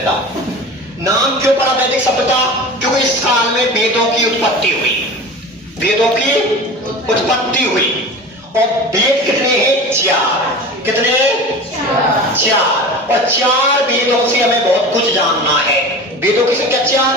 सभ्यता। नाम क्यों पड़ा वैदिक सभ्यता? क्योंकि इस काल में वेदों की उत्पत्ति हुई, वेदों की उत्पत्ति हुई। और वेद कितने हैं? 4। कितने? 4। और 4 वेदों से हमें बहुत कुछ जानना है। वेदों की संख्या 4।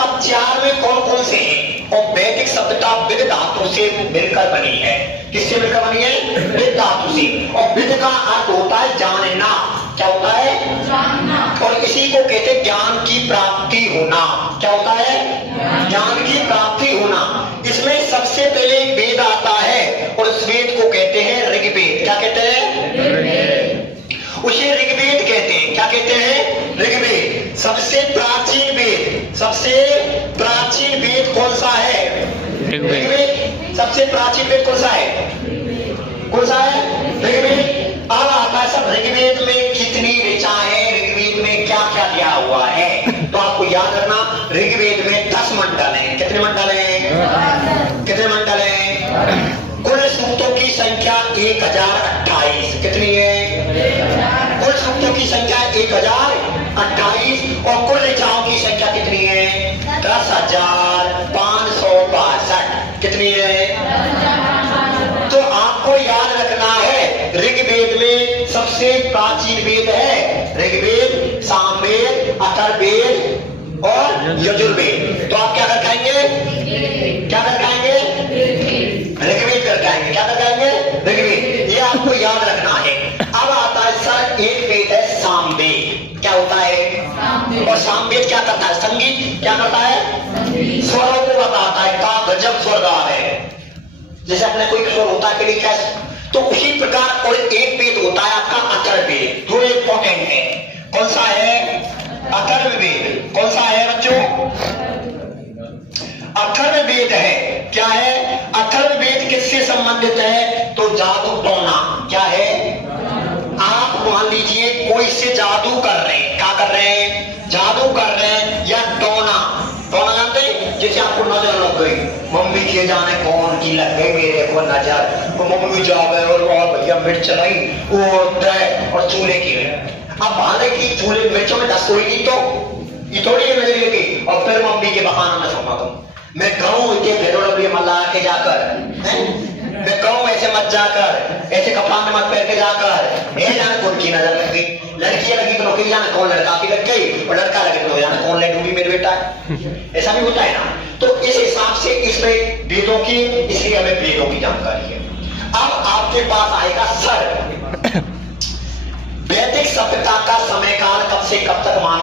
अब 4 में कौन कौन से हैं? और वैदिक सभ्यता विद धातु से मिलकर बनी है। किससे मिलकर बनी है? विद धातु से। और विद का अर्थ होता है जानना। क्या होता है? जानना। और इसी को कहते हैं ज्ञान की प्राप्ति होना। क्या होता है? ज्ञान की प्राप्ति होना। इसमें सबसे पहले एक वेद आता है और उस वेद को कहते हैं ऋग्वेद। क्या कहते हैं? उसे ऋग्वेद कहते हैं। क्या कहते हैं? ऋग्वेद। सबसे प्राचीन वेद, सबसे प्राचीन वेद कौन सा है? ऋग्वेद। सबसे प्राचीन वेद कौन सा है? कौन सा है? ऋग्वेद। अब आता है सब ऋग्वेद में कितनी ऋचा है, ऋग्वेद में क्या क्या दिया हुआ है। तो आपको याद रखना, ऋग्वेद में 10 मंडल हैं। कितने मंडल हैं? कितने मंडल हैं? कुल सूक्तों की संख्या 1028। कितनी है? कुल सूक्तों की संख्या 1028। और कुल ऋचाओं की संख्या कितनी है? 10,562। कितनी है? तो आपको याद रखना है, ऋग्वेद में सबसे प्राचीन वेद है ऋग्वेद, सामवेद, अथर्ववेद और यजुर्वेद। तो आप क्या कर खाएंगे? क्या कर खाएंगे? ऋग्वेद कर खाएंगे। क्या कर खाएंगे? ऋग्वेद। ये आपको याद रखना है। अब आता है सर एक वेद है सामवेद। क्या होता है? और सामवेद क्या करता है? संगीत। क्या करता है? स्वरों को बताता है। का गजब स्वर गा है, जैसे अपने कोई स्वर होता है कि क्या, तो उसी प्रकार और एक वेद होता है आपका अथर्ववेद। थोड़े इंपॉर्टेंट है। कौन सा है? अथर्ववेद। कौन सा है बच्चों? अथर्ववेद है। क्या है? अथर्ववेद किससे संबंधित है? तो जादू टोना। क्या है? आप मान लीजिए कोई से जादू कर रहे हैं। क्या कर रहे हैं? जादू कर रहे हैं। या टोना। टोना जानते हैं? जैसे आपको नजर लग गई, मम्मी के जाने कौन की लग गई मेरे को नजर, तो मम्मी जा गए और भैया मिर्च नहीं वो और चूल्हे की। अब भाले की चूल्हे मिर्चों में 10 कोई नहीं, तो ये थोड़ी नजर लगी। और फिर मम्मी के बहाना में सोना तुम, मैं कहूँ के भेड़ों मल्ला के जाकर, मैं कहूँ ऐसे मत जाकर, ऐसे कपड़ा में मत पहन के जाकर, ये जाने कौन की नजर लग गई। लड़कियां लगी तो नौकरी जाना कौन लड़का की लग गई, और लड़का लगे तो जाना कौन ले डूबी मेरे बेटा है। ऐसा भी होता है ना। तो इस हिसाब से इसमें वेदों की, इसलिए हमें वेदों की जानकारी है। अब आपके पास आएगा सर वैदिक सभ्यता का समय काल कब से कब तक मान